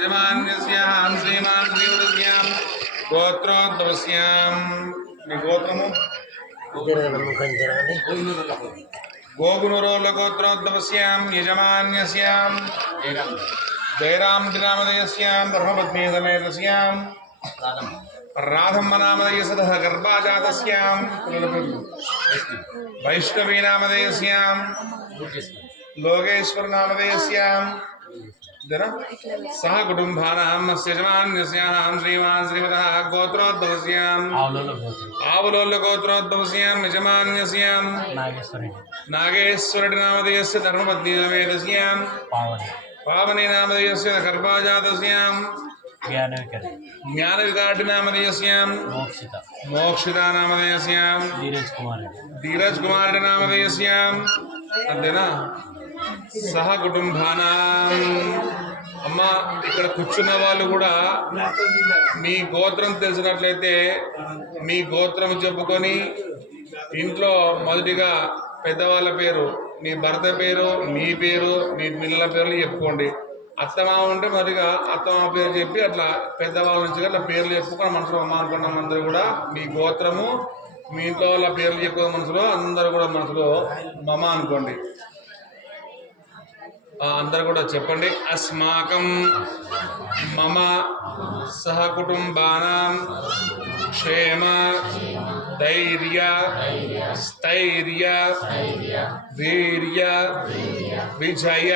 యజమాన్యస్యాం శ్రీమాన్ శ్రీవరస్యాం గోత్రోద్భవస్యాం మీ గోత్రము గోగుణురోల గోత్రోద్భవస్యాం యజమాన్యస్యాం జయరాం నామధేయస్యాం బ్రహ్మపత్ని సమేతస్యాం రాధమ్మ నామధేయసతః గర్భాజాతస్యాం వైష్ణవీ నామధేయస్యాం లోకేశ్వర నామధేయస్యాం సహ కుటుంబానాం యజమాన్యస్యాం శ్రీమాన్ శ్రీమతః గోత్రోద్భవస్యాం ఆవులోల గోత్రోద్భవస్యాం యజమాన్యస్యాం నాగేశ్వరుడి నామధేయస్య ధర్మపత్ని సమేతస్యాం పావని నామధేయస్య గర్భాజాతస్యాం జ్ఞానవికాటి నామధేయస్యాం మోక్షితా నామధేయస్యాం ధీరజ్ కుమారుడి నామధేయస్యాం అంతేనా సహ కుటుంబానాం. అమ్మ ఇక్కడ కూర్చున్న వాళ్ళు కూడా మీ గోత్రం తెలిసినట్లయితే మీ గోత్రం చెప్పుకొని ఇంట్లో మొదటిగా పెద్దవాళ్ళ పేరు, మీ భర్త పేరు, మీ పేరు, మీ పిల్లల పేర్లు చెప్పుకోండి. అత్తమామ ఉంటే మొదటిగా అత్తమామ పేరు చెప్పి అట్లా పెద్దవాళ్ళ నుంచి అట్లా పేర్లు చెప్పుకొని మనసులో అమ్మ అనుకున్నాం. అందరూ కూడా మీ గోత్రము మీ ఇంట్లో వాళ్ళ పేర్లు చెప్పుకున్న మనసులో అందరూ కూడా మనసులో మమ అనుకోండి. అందరు కూడా చెప్పండి. అస్మాకం మమ సహ కుటుంబానాం క్షేమ ధైర్య స్థైర్య వీర్య విజయ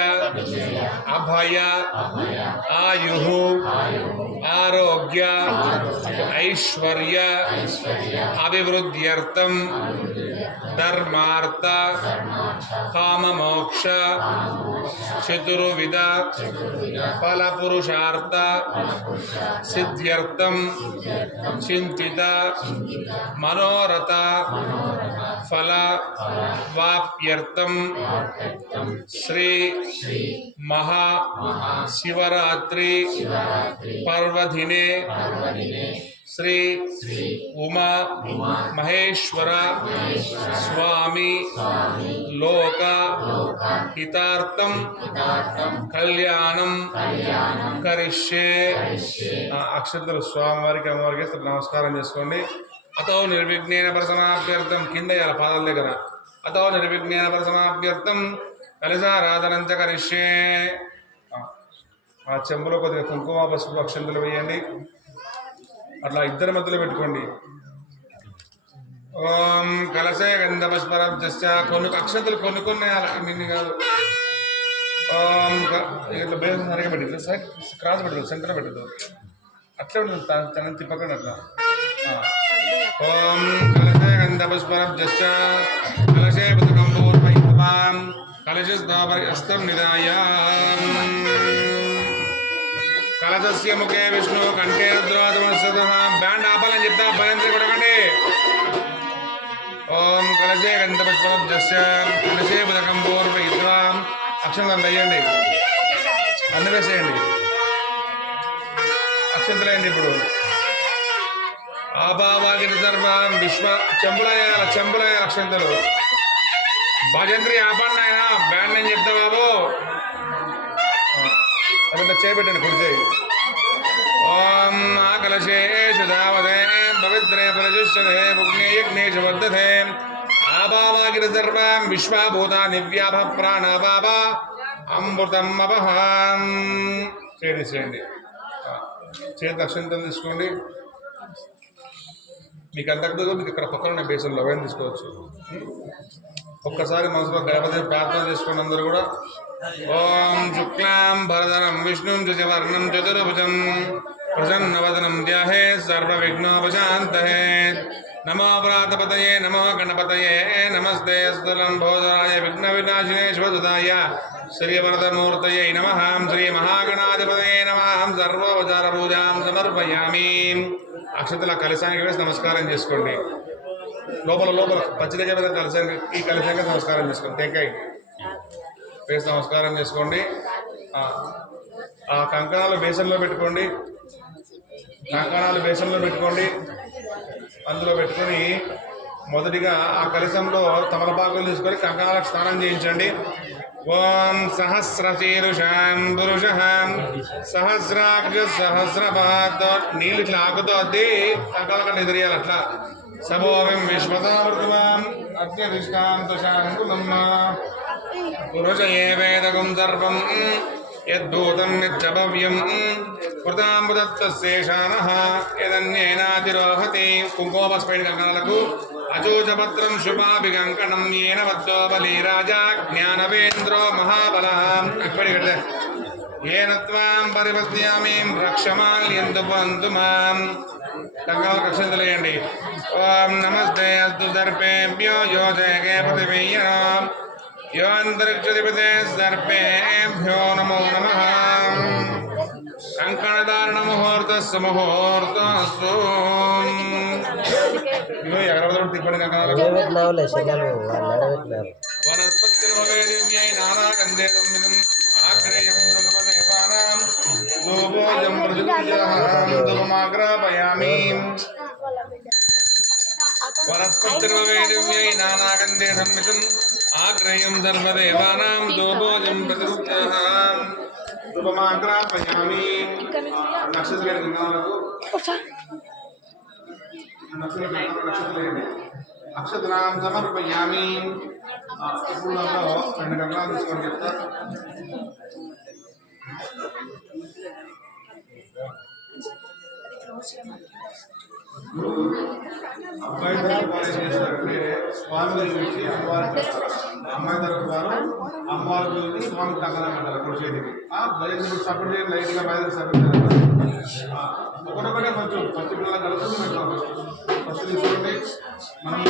అభయ ఆయు ఆరోగ్య ఐశ్వర్య అభివృద్ధ్యర్థం ధర్మార్థ కామమోక్ష చతుర్విధ ఫలపురుషార్థ సిద్ధ్యర్థం చింతిత మనోరథ ఫల వాప్యర్థం శ్రీ మహా శివరాత్రి పర్వదినే శ్రీ ఉమా మహేశ్వర స్వామి లోక హితార్థం కళ్యాణం కరిష్యే. అక్షంతలు స్వామివారికి అమ్మవారికి నమస్కారం చేసుకోండి. అతో నిర్విఘ్నేన పరసమాప్యర్థం కింద ఇలా పాదాల దగ్గర అతో నిర్విఘ్నేన పరసమాప్యర్థం కలశారాధనం చ కరిష్యే. ఆ చెంబులో కొద్దిగా కుంకుమ పసుపు అక్షంతలు వేయండి. అట్లా ఇద్దరి మధ్యలో పెట్టుకోండి. ఓం కలశే గంధపుష్పరబ్జశ్చ కొన్ని అక్షంతలు కొన్ని మిన్ని కాదు. ఓం ఇట్లా బేసం సరిగా పెట్టింది సైడ్ క్రాస్ పెట్టదు సెంటర్ పెట్టదు అట్లా ఉంటుంది తన తిప్పకండి అట్లా. ఓం కలశే గంధపుష్పరబ్జశ్చ కలశే పథకం పూర్వయిత్వాం కలశస్తం నిదాయ కలశస్య ముఖే విష్ణు కంఠే రుద్రాధమస్తః. బ్యాండ్ ఆపాలని చెప్తా భయంతో కొడకండి. ఓం కలశే గంధపుష్పరబ్జశ్చ కలశే పథకం పూర్వయిత్వాం అక్షంతలు వేయండి. అందవేసేయండి అక్షంతలేండి. ఇప్పుడు ఆపావాగిన సర్వం విశ్వ చెంబులయ్యాల అక్షంతలు భజంత్రి ఆపండి. ఆయన బ్యాండ్ నేను చెప్తా బాబు అదంతా చేపెట్టండి కుడి చేయి. ఓం ఆకలశేషు దావదే పవిత్రే ప్రజుష్యతే పుణ్యే యజ్ఞేషు వర్ధతే ఆపావాగిన సర్వం విశ్వభూతాని వ్యాప ప్రాణాపాప అమృతం అపహాం. చేయండి. చేతి అక్షంతలు తీసుకోండి. మీకు అంతకుముందు మీకు ఇక్కడ పక్కన బేసన్లో అవన్నీ తీసుకోవచ్చు. ఒక్కసారి మనసులో గణపతి ప్రార్థన చేసుకోండి అందరూ కూడా. ఓం శుక్లాం భరధరం విష్ణుం శశివర్ణం చతుర్భుజం ప్రసన్నవదనం ధ్యాహే సర్వవిఘ్నోపశాంతయే. నమో ప్రాతపతయే నమో గణపతయే నమస్తే స్థలంబోధరాయ విఘ్న వినాశినే శుభదాయ శ్రీవరదమూర్తయే నమః. శ్రీ మహాగణాధిపతయే నమః. సర్వోపచార పూజాం సమర్పయామి. అక్షతల కలశానికి వేసి నమస్కారం చేసుకోండి. లోపల పచ్చిదగ్గర కలశానికి ఈ కలశానికి నమస్కారం చేసుకోండి. టెంకాయ వేసి నమస్కారం చేసుకోండి. ఆ కంకణాలు బేసన్లో పెట్టుకోండి. అందులో పెట్టుకొని మొదటిగా ఆ కలశంలో తమలపాకులు తీసుకొని కంకణాలకు స్నానం చేయించండి. ఓం సహస్రశీరుషాం పురుషః సహస్రాక్ష సహస్రపాద్ నీళ్ళు ఇట్లా ఆకుతో అద్ది తగ్గలకట్లా ఎదిరియాలి అట్లా సభోవిం విశ్వతామృతమాం అత్యధిష్టాంతశాంకులమ్మ పురుష ఏ వేదకం సర్వం యద్భూతం యచ్చభవ్యం కృతాంబుదత్తశేషానః యదన్యేనాతిరోహతి కుంకోపస్పైన కంకణాలకు అచోజపత్రం శుభాభికంకణం ఏన వద్దోబలి రాజా జ్ఞానవేంద్రో మహాబలః ఇప్పటి కడితే ఏన త్వాం పరిపత్యామి రక్షమాల్యందు బంధు మాం కంకణాల రక్షణ తెలియండి ఓం నమస్తే అస్తు సర్పేభ్యో యో జయగే పృథివీయనాం यो अंतरिक्षधिपते सर्पेभ्यो नमो नमः कंकणधारण मुहूर्तस्य मुहूर्तस्तु इगो एगरवदरु तिप्पणि कंकणालकु नडवेट्नावले शगलु नडवेट्नावले वनस्पतिर्वैदिव्यै नानागन्धे संविदम् आग्नेयं दुर्गदेवानां धूपोऽयं प्रजुज्यहं धूपमाग्रापयामि वनस्पतिर्वैदिव्यै नानागन्धे संविदम् आग्नेयं सर्वदेवानां धूपोऽयं प्रजुज्यहं धूपमाग्रापयामि अक्षतनां समर्पयामि पूर्णंలో రెండు గంటలు తీసుకొని చెప్తా అబ్బాయి తరపు వారు ఏం చేస్తారంటే స్వామి గురించి అమ్మవారి అమ్మాయి తరపు వారు అమ్మవారి గురించి స్వామి కంగనం అంటారు కుడి చేతికి బయలు సపోర్ట్ చేయండి లైట్గా బయలు సపోర్ట్ చేయాలి ఒకటొకటే కొంచెం పచ్చి పిల్లలు కలుపుతుంది ఫస్ట్ తీసుకోండి మనం